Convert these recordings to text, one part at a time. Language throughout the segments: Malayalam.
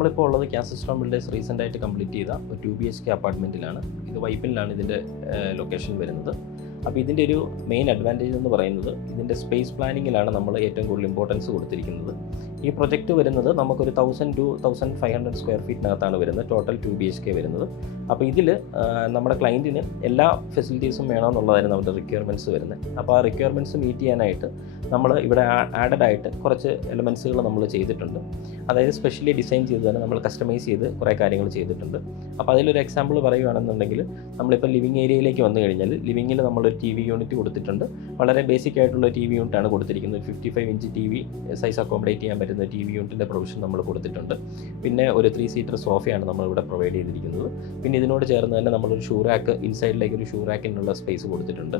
നമ്മളിപ്പോൾ ഉള്ളത് ക്യാസിസ്റ്റോൺ ബിൽഡേഴ്സ് റീസെൻ്റ് ആയിട്ട് കംപ്ലീറ്റ് ചെയ്ത ഒരു 2 BHK അപ്പാർട്ട്മെൻറ്റിലാണ്. ഇത് വൈപ്പിനിലാണ് ഇതിൻ്റെ ലൊക്കേഷൻ വരുന്നത്. അപ്പോൾ ഇതിൻ്റെ ഒരു മെയിൻ അഡ്വാൻറ്റേജ് എന്ന് പറയുന്നത് ഇതിൻ്റെ സ്പേസ് പ്ലാനിങ്ങിലാണ് നമ്മൾ ഏറ്റവും കൂടുതൽ ഇമ്പോർട്ടൻസ് കൊടുത്തിരിക്കുന്നത്. ഈ പ്രൊജക്റ്റ് വരുന്നത് നമുക്കൊരു 1000 to 1500 സ്ക്വയർ ഫീറ്റിനകത്താണ് വരുന്നത്. ടോട്ടൽ 2 BHK വരുന്നത്. അപ്പോൾ ഇതിൽ നമ്മുടെ ക്ലയൻറ്റിന് എല്ലാ ഫെസിലിറ്റീസും വേണമെന്നുള്ളതായിരുന്നു നമ്മുടെ റിക്വയർമെൻറ്റ്സ് വരുന്നത്. അപ്പോൾ ആ റിക്വയർമെൻറ്റ്സ് മീറ്റ് ചെയ്യാനായിട്ട് നമ്മൾ ഇവിടെ ആഡഡ് ആയിട്ട് കുറച്ച് എലമെൻറ്റ്സുകൾ നമ്മൾ ചെയ്തിട്ടുണ്ട്. അതായത് സ്പെഷ്യലി ഡിസൈൻ ചെയ്ത് തന്നെ നമ്മൾ കസ്റ്റമൈസ് ചെയ്ത് കുറേ കാര്യങ്ങൾ ചെയ്തിട്ടുണ്ട്. അപ്പോൾ അതിലൊരു എക്സാമ്പിൾ പറയുകയാണെന്നുണ്ടെങ്കിൽ നമ്മളിപ്പോൾ ലിവിങ് ഏരിയയിലേക്ക് വന്നു കഴിഞ്ഞാൽ ലിവിങ്ങിൽ നമ്മളൊരു TV യൂണിറ്റ് കൊടുത്തിട്ടുണ്ട്. വളരെ ബേസിക് ആയിട്ടുള്ള TV യൂണിറ്റാണ് കൊടുത്തിരിക്കുന്നത്. 55 ഇഞ്ച് TV സൈസ് അക്കോമഡേറ്റ് ചെയ്യാൻ പറ്റുന്ന TV യൂണിറ്റിൻ്റെ പ്രൊവിഷൻ നമ്മൾ കൊടുത്തിട്ടുണ്ട്. പിന്നെ ഒരു 3 സീറ്റർ സോഫയാണ് നമ്മളിവിടെ പ്രൊവൈഡ് ചെയ്തിരിക്കുന്നത്. പിന്നെ ഇതിനോട് ചേർന്ന് തന്നെ നമ്മളൊരു ഷൂ റാക്ക്, ഇൻസൈഡിലേക്ക് ഒരു ഷൂ റാക്കിനുള്ള സ്പേസ് കൊടുത്തിട്ടുണ്ട്.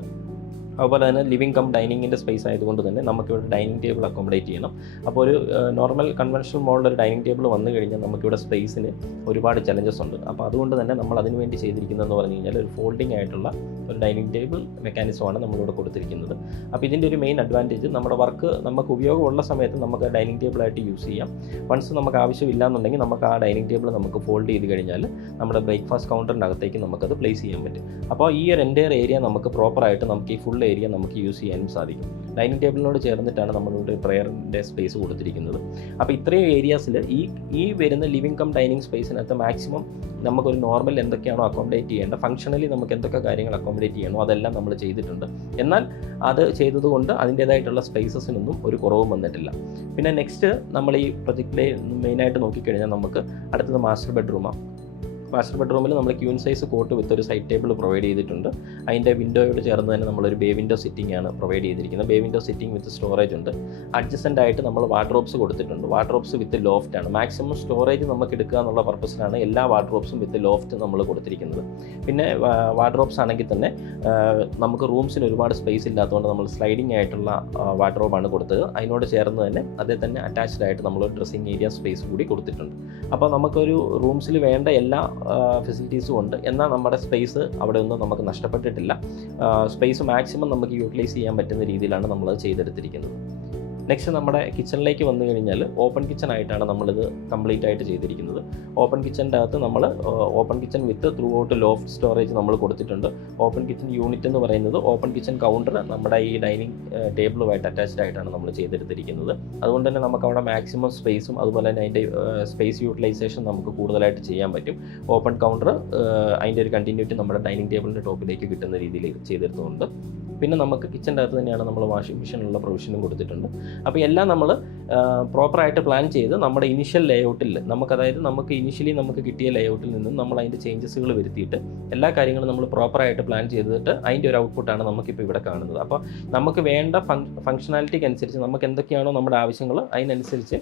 അതുപോലെ തന്നെ ലിവിങ് കം ഡൈനിങ്ങിൻ്റെ സ്പേസ് ആയതുകൊണ്ട് തന്നെ നമുക്കിവിടെ ഡൈനിങ് ടേബിൾ അക്കോമഡേറ്റ് ചെയ്യണം. അപ്പോൾ ഒരു നോർമൽ കൺവെൻഷണൽ മോഡലൊരു ഡൈനിങ് ടേബിൾ വന്നു കഴിഞ്ഞാൽ നമുക്കിവിടെ സ്പേസിന് ഒരുപാട് ചലഞ്ചസ് ഉണ്ട്. അപ്പോൾ അതുകൊണ്ട് തന്നെ നമ്മൾ അതിന് വേണ്ടി ചെയ്തിരിക്കുന്നതെന്ന് പറഞ്ഞു കഴിഞ്ഞാൽ ഒരു ഫോൾഡിംഗ് ആയിട്ടുള്ള ഒരു ഡൈനിങ് ടേബിൾ മെക്കാനിസമാണ് നമ്മളിവിടെ കൊടുത്തിരിക്കുന്നത്. അപ്പോൾ ഇതിൻ്റെ ഒരു മെയിൻ അഡ്വാൻറ്റേജ് നമ്മുടെ വർക്ക് നമുക്ക് ഉപയോഗമുള്ള സമയത്ത് നമുക്ക് ഡൈനിങ് ടേബിളായിട്ട് യൂസ് ചെയ്യാം. വൺസ് നമുക്ക് ആവശ്യമില്ല എന്നുണ്ടെങ്കിൽ നമുക്ക് ആ ഡൈനിങ് ടേബിൾ നമുക്ക് ഫോൾഡ് ചെയ്ത് കഴിഞ്ഞാൽ നമ്മുടെ ബ്രേക്ക്ഫാസ്റ്റ് കൗണ്ടറിനകത്തേക്ക് നമുക്കത് പ്ലേസ് ചെയ്യാൻ പറ്റും. അപ്പോൾ ഈ ഒരു എൻ്റയർ ഏരിയ നമുക്ക് പ്രോപ്പറായിട്ട് നമുക്ക് ഈ ഫുൾ ഏരിയ നമുക്ക് യൂസ് ചെയ്യാനും സാധിക്കും. ഡൈനിങ് ടേബിളിനോട് ചേർന്നിട്ടാണ് നമ്മളിവിടെ പ്രയറിൻ്റെ സ്പേസ് കൊടുത്തിരിക്കുന്നത്. അപ്പോൾ ഇത്രയും ഏരിയാസിൽ ഈ വരുന്ന ലിവിങ് കം ഡൈനിങ് സ്പേസിനകത്ത് മാക്സിമം നമുക്കൊരു നോർമൽ എന്തൊക്കെയാണോ അക്കോമഡേറ്റ് ചെയ്യേണ്ട, ഫംഗ്ഷനലി നമുക്ക് എന്തൊക്കെ കാര്യങ്ങൾ അക്കോമഡേറ്റ് ചെയ്യണോ അതെല്ലാം നമ്മൾ ചെയ്തിട്ടുണ്ട്. എന്നാൽ അത് ചെയ്തതുകൊണ്ട് അതിൻ്റേതായിട്ടുള്ള സ്പേസസിനൊന്നും ഒരു കുറവും വന്നിട്ടില്ല. പിന്നെ നെക്സ്റ്റ് നമ്മൾ ഈ പ്രൊജക്റ്റിലെ മെയിനായിട്ട് നോക്കിക്കഴിഞ്ഞാൽ നമുക്ക് അടുത്തത് മാസ്റ്റർ ബെഡ്റൂമാണ്. മാസ്റ്റർ ബെഡ്റൂമിൽ നമ്മൾ ക്യൂൻ സൈസ് കോട്ട് വിത്ത് ഒരു സൈഡ് ടേബിൾ പ്രൊവൈഡ് ചെയ്തിട്ടുണ്ട്. അതിൻ്റെ വിൻഡോയോട് ചേർന്ന് തന്നെ നമ്മളൊരു ബേ വിൻഡോ സിറ്റിംഗ് ആണ് പ്രൊവൈഡ് ചെയ്തിരിക്കുന്നത്. ബേ വിൻഡോ സിറ്റിംഗ് വിത്ത് സ്റ്റോറേജ് ഉണ്ട്. അഡ്ജസ്റ്റൻ്റ് ആയിട്ട് നമ്മൾ വാർഡ്രോബ്സ് കൊടുത്തിട്ടുണ്ട്. വാർഡ്രോബ്സ് വിത്ത് ലോഫ്റ്റ് ആണ്. മാക്സിമം സ്റ്റോറേജ് നമുക്ക് എടുക്കുക എന്നുള്ള പർപ്പസിലാണ് എല്ലാ വാർഡ്രോബ്സും വിത്ത് ലോഫ്റ്റ് നമ്മൾ കൊടുത്തിരിക്കുന്നത്. പിന്നെ വാർഡ്രോബ്സ് ആണെങ്കിൽ തന്നെ നമുക്ക് റൂംസിന് ഒരുപാട് സ്പേസ് ഇല്ലാത്തതുകൊണ്ട് നമ്മൾ സ്ലൈഡിംഗ് ആയിട്ടുള്ള വാർഡ്രോബാണ് കൊടുത്തത്. അതിനോട് ചേർന്ന് തന്നെ അതേ തന്നെ അറ്റാച്ച്ഡ് ആയിട്ട് നമ്മൾ ഡ്രസ്സിംഗ് ഏരിയ സ്പേസ് കൂടി കൊടുത്തിട്ടുണ്ട്. അപ്പോൾ നമുക്കൊരു റൂംസിൽ വേണ്ട എല്ലാ ഫെസിലിറ്റീസും ഉണ്ട്. എന്നാൽ നമ്മുടെ സ്പേസ് അവിടെ ഒന്നും നമുക്ക് നഷ്ടപ്പെട്ടിട്ടില്ല. സ്പേസ് മാക്സിമം നമുക്ക് യൂട്ടിലൈസ് ചെയ്യാൻ പറ്റുന്ന രീതിയിലാണ് നമ്മളത് ചെയ്തെടുത്തിരിക്കുന്നത്. നെക്സ്റ്റ് നമ്മുടെ കിച്ചണിലേക്ക് വന്നു കഴിഞ്ഞാൽ ഓപ്പൺ കിച്ചൺ ആയിട്ടാണ് നമ്മളിത് കംപ്ലീറ്റ് ആയിട്ട് ചെയ്തിരിക്കുന്നത്. ഓപ്പൺ കിച്ചൻ്റെ അകത്ത് നമ്മൾ ഓപ്പൺ കിച്ചൺ വിത്ത് ത്രൂ ഔട്ട് ലോഫ്റ്റ് സ്റ്റോറേജ് നമ്മൾ കൊടുത്തിട്ടുണ്ട്. ഓപ്പൺ കിച്ചൺ യൂണിറ്റ് എന്ന് പറയുന്നത് ഓപ്പൺ കിച്ചൺ കൗണ്ടർ നമ്മുടെ ഈ ഡൈനിങ് ടേബിളുമായിട്ട് അറ്റാച്ച്ഡ് ആയിട്ടാണ് നമ്മൾ ചെയ്തെടുത്തിരിക്കുന്നത്. അതുകൊണ്ട് തന്നെ നമുക്ക് അവിടെ മാക്സിമം സ്പേസും അതുപോലെ തന്നെ അതിൻ്റെ സ്പേസ് യൂട്ടിലൈസേഷൻ നമുക്ക് കൂടുതലായിട്ട് ചെയ്യാൻ പറ്റും. ഓപ്പൺ കൗണ്ടർ അതിൻ്റെ ഒരു കണ്ടിന്യൂറ്റി നമ്മുടെ ഡൈനിങ് ടേബിളിൻ്റെ ടോപ്പിലേക്ക് കിട്ടുന്ന രീതിയിൽ ചെയ്തെടുത്തുകൊണ്ട് പിന്നെ നമുക്ക് കിച്ചൻ്റെ അകത്ത് തന്നെയാണ് നമ്മൾ വാഷിംഗ് മെഷീനുള്ള പ്രൊവിഷനും കൊടുത്തിട്ടുണ്ട്. അപ്പോൾ എല്ലാം നമ്മൾ പ്രോപ്പറായിട്ട് പ്ലാൻ ചെയ്ത് നമ്മുടെ ഇനിഷ്യൽ ലേഔട്ടിൽ നമുക്ക് ഇനിഷ്യലി നമുക്ക് കിട്ടിയ ലേഔട്ടിൽ നിന്നും നമ്മൾ അതിൻ്റെ ചേഞ്ചസുകൾ വരുത്തിയിട്ട് എല്ലാ കാര്യങ്ങളും നമ്മൾ പ്രോപ്പറായിട്ട് പ്ലാൻ ചെയ്തിട്ട് അതിൻ്റെ ഒരു ഔട്ട്പുട്ടാണ് നമുക്കിപ്പോൾ ഇവിടെ കാണുന്നത്. അപ്പോൾ നമുക്ക് വേണ്ട ഫങ്ഷനാലിറ്റിക്ക് അനുസരിച്ച് നമുക്ക് എന്തൊക്കെയാണോ നമ്മുടെ ആവശ്യങ്ങൾ അതിനനുസരിച്ച്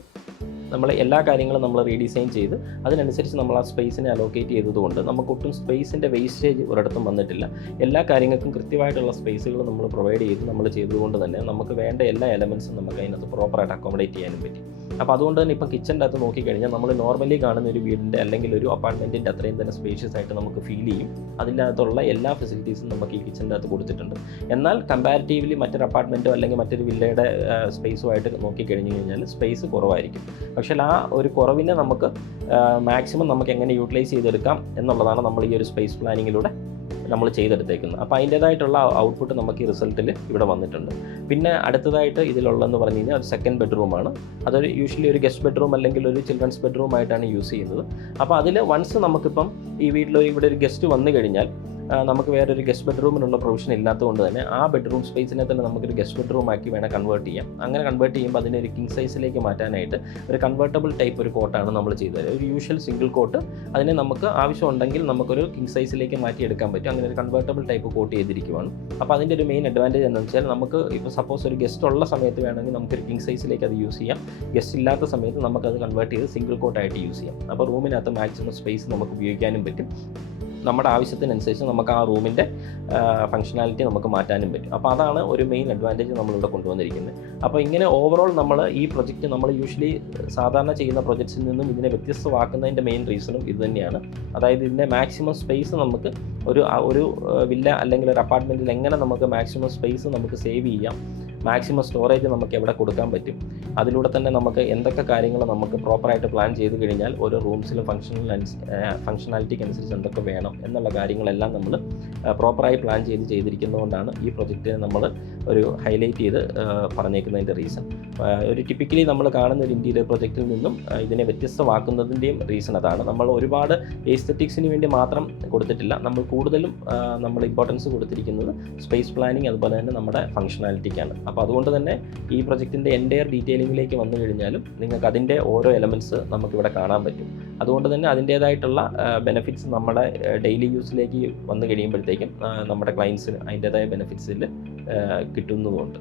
നമ്മൾ എല്ലാ കാര്യങ്ങളും നമ്മൾ റീഡിസൈൻ ചെയ്ത് അതിനനുസരിച്ച് നമ്മൾ ആ സ്പേസിനെ അലോക്കേറ്റ് ചെയ്തതുകൊണ്ട് നമുക്കൊട്ടും സ്പേസിൻ്റെ വേസ്റ്റേജ് ഒരിടത്തും വന്നിട്ടില്ല. എല്ലാ കാര്യങ്ങൾക്കും കൃത്യമായിട്ടുള്ള സ്പേസുകൾ നമ്മൾ പ്രൊവൈഡ് ചെയ്ത് നമ്മൾ ചെയ്തതുകൊണ്ട് തന്നെ നമുക്ക് വേണ്ട എല്ലാ എലമെൻറ്റ്സും നമുക്ക് അതിനകത്ത് പ്രോപ്പറായിട്ട് അക്കോമഡേറ്റ് ചെയ്യാനും പറ്റി. അപ്പോൾ അതുകൊണ്ട് തന്നെ ഇപ്പം കിച്ചൻ്റെ അകത്ത് നോക്കിക്കഴിഞ്ഞാൽ നമ്മൾ നോർമലി കാണുന്ന ഒരു വീടിൻ്റെ അല്ലെങ്കിൽ ഒരു അപ്പാർട്ട്മെൻറ്റിൻ്റെ അത്രയും തന്നെ സ്പേഷ്യസ് ആയിട്ട് നമുക്ക് ഫീൽ ചെയ്യും. അതിനകത്തുള്ള എല്ലാ ഫെസിലിറ്റീസും നമുക്ക് ഈ കിച്ചൻ്റെ അകത്ത് കൊടുത്തിട്ടുണ്ട്. എന്നാൽ കമ്പാരിറ്റീവ്ലി മറ്റൊരു അപ്പാർട്ട്മെൻറ്റോ അല്ലെങ്കിൽ മറ്റൊരു വില്ലയുടെ സ്പേസുമായിട്ട് നോക്കിക്കഴിഞ്ഞ് കഴിഞ്ഞാൽ സ്പേസ് കുറവായിരിക്കും. പക്ഷേ ആ ഒരു കുറവിനെ നമുക്ക് മാക്സിമം നമുക്ക് എങ്ങനെ യൂട്ടിലൈസ് ചെയ്തെടുക്കാം എന്നുള്ളതാണ് നമ്മൾ ഈ ഒരു സ്പേസ് പ്ലാനിങ്ങിലൂടെ നമ്മൾ ചെയ്തെടുത്തേക്കുന്നത്. അപ്പോൾ അതിൻ്റേതായിട്ടുള്ള ഔട്ട്പുട്ട് നമുക്ക് ഈ റിസൾട്ടിൽ ഇവിടെ വന്നിട്ടുണ്ട്. പിന്നെ അടുത്തതായിട്ട് ഇതിലുള്ളതെന്ന് പറഞ്ഞു കഴിഞ്ഞാൽ ഒരു സെക്കൻഡ് ബെഡ്റൂമാണ്. അതൊരു യൂഷ്വലി ഒരു ഗസ്റ്റ് ബെഡ്റൂം അല്ലെങ്കിൽ ഒരു ചിൽഡ്രൻസ് ബെഡ്റൂം ആയിട്ടാണ് യൂസ് ചെയ്യുന്നത്. അപ്പോൾ അതിൽ വൺസ് നമുക്കിപ്പം ഈ ഇവിടെ ഒരു ഗസ്റ്റ് വന്നു കഴിഞ്ഞാൽ നമുക്ക് വേറൊരു ഗസ്റ്റ് ബെഡ്റൂമിനുള്ള പ്രൊവിഷൻ ഇല്ലാത്തതുകൊണ്ട് തന്നെ ആ ബെഡ്റൂം സ്പേസിനെ തന്നെ നമുക്കൊരു ഗസ്റ്റ് ബെഡ്റൂം ആക്കി വേണം കൺവേർട്ട് ചെയ്യാം. അങ്ങനെ കൺവേർട്ട് ചെയ്യുമ്പോൾ അതിനെ ഒരു കിങ് സൈസിലേക്ക് മാറ്റാനായിട്ട് ഒരു കൺവേർട്ടബിൾ ടൈപ്പ് ഒരു കോട്ടാണ് നമ്മൾ ചെയ്തത്. ഒരു യൂഷ്വൽ സിംഗിൾ കോട്ട് അതിനെ നമുക്ക് ആവശ്യമുണ്ടെങ്കിൽ നമുക്കൊരു കിങ് സൈസിലേക്ക് മാറ്റിയെടുക്കാൻ പറ്റും. അങ്ങനെ ഒരു കൺവേർട്ടബിൾ ടൈപ്പ് കോട്ട് ചെയ്തിരിക്കുവാണ്. അപ്പോൾ അതിൻ്റെ ഒരു മെയിൻ അഡ്വാൻറ്റേജ് എന്താണെന്ന് വെച്ചാൽ നമുക്ക് ഇപ്പോൾ സപ്പോസ് ഒരു ഗസ്റ്റ് ഉള്ള സമയത്ത് വേണമെങ്കിൽ നമുക്കൊരു കിങ് സൈസിലേക്ക് അത് യൂസ് ചെയ്യാം. ഗസ്റ്റ് ഇല്ലാത്ത സമയത്ത് നമുക്കത് കൺവേർട്ട് ചെയ്ത് സിംഗിൾ കോട്ടായിട്ട് യൂസ് ചെയ്യാം. അപ്പോൾ റൂമിനകത്ത് മാക്സിമം സ്പേസ് നമുക്ക് ഉപയോഗിക്കാനും പറ്റും. നമ്മുടെ ആവശ്യത്തിനനുസരിച്ച് നമുക്ക് ആ റൂമിൻ്റെ ഫങ്ഷനാലിറ്റി നമുക്ക് മാറ്റാനും പറ്റും. അപ്പോൾ അതാണ് ഒരു മെയിൻ അഡ്വാൻറ്റേജ് നമ്മളിവിടെ കൊണ്ടുവന്നിരിക്കുന്നത്. അപ്പോൾ ഇങ്ങനെ ഓവറോൾ നമ്മൾ ഈ പ്രൊജക്റ്റ് നമ്മൾ യൂഷ്വലി സാധാരണ ചെയ്യുന്ന പ്രൊജക്ട്സിൽ നിന്നും ഇതിനെ വ്യത്യസ്തമാക്കുന്നതിൻ്റെ മെയിൻ റീസണും ഇത് തന്നെയാണ്. അതായത് ഇതിൻ്റെ മാക്സിമം സ്പേസ് നമുക്ക് ഒരു വില്ല അല്ലെങ്കിൽ ഒരു അപ്പാർട്ട്മെൻറ്റിൽ എങ്ങനെ നമുക്ക് മാക്സിമം സ്പേസ് നമുക്ക് സേവ് ചെയ്യാം, മാക്സിമം സ്റ്റോറേജ് നമുക്ക് എവിടെ കൊടുക്കാൻ പറ്റും, അതിലൂടെ തന്നെ നമുക്ക് എന്തൊക്കെ കാര്യങ്ങൾ നമുക്ക് പ്രോപ്പറായിട്ട് പ്ലാൻ ചെയ്ത് കഴിഞ്ഞാൽ ഓരോ റൂംസിലും ഫങ്ഷണാലിറ്റിക്ക് അനുസരിച്ച് എന്തൊക്കെ വേണം എന്നുള്ള കാര്യങ്ങളെല്ലാം നമ്മൾ പ്രോപ്പറായി പ്ലാൻ ചെയ്തിരിക്കുന്നതുകൊണ്ടാണ് ഈ പ്രൊജക്റ്റിനെ നമ്മൾ ഒരു ഹൈലൈറ്റ് ചെയ്ത് പറഞ്ഞേക്കുന്നതിൻ്റെ റീസൺ. ഒരു ടിപ്പിക്കലി നമ്മൾ കാണുന്ന ഒരു ഇൻറ്റീരിയർ പ്രൊജക്റ്റിൽ നിന്നും ഇതിനെ വ്യത്യസ്തമാക്കുന്നതിൻ്റെയും റീസൺ അതാണ്. നമ്മൾ ഒരുപാട് എസ്തെറ്റിക്സിന് വേണ്ടി മാത്രം കൊടുത്തിട്ടില്ല, നമ്മൾ കൂടുതലും നമ്മൾ ഇമ്പോർട്ടൻസ് കൊടുത്തിരിക്കുന്നത് സ്പേസ് പ്ലാനിങ് അതുപോലെ തന്നെ നമ്മുടെ ഫങ്ഷണാലിറ്റിക്കാണ്. അപ്പോൾ അതുകൊണ്ട് തന്നെ ഈ പ്രൊജക്റ്റിൻ്റെ എൻ്റയർ ഡീറ്റെയിലിങ്ങിലേക്ക് വന്നു കഴിഞ്ഞാലും നിങ്ങൾക്ക് അതിൻ്റെ ഓരോ എലമെൻറ്റ്സ് നമുക്കിവിടെ കാണാൻ പറ്റും. അതുകൊണ്ട് തന്നെ അതിൻ്റേതായിട്ടുള്ള ബെനിഫിറ്റ്സ് നമ്മുടെ ഡെയിലി യൂസിലേക്ക് വന്നു കഴിയുമ്പോഴത്തേക്കും നമ്മുടെ ക്ലയൻസിന് അതിൻ്റേതായ ബെനിഫിറ്റ്സിൽ കിട്ടുന്നതുകൊണ്ട്.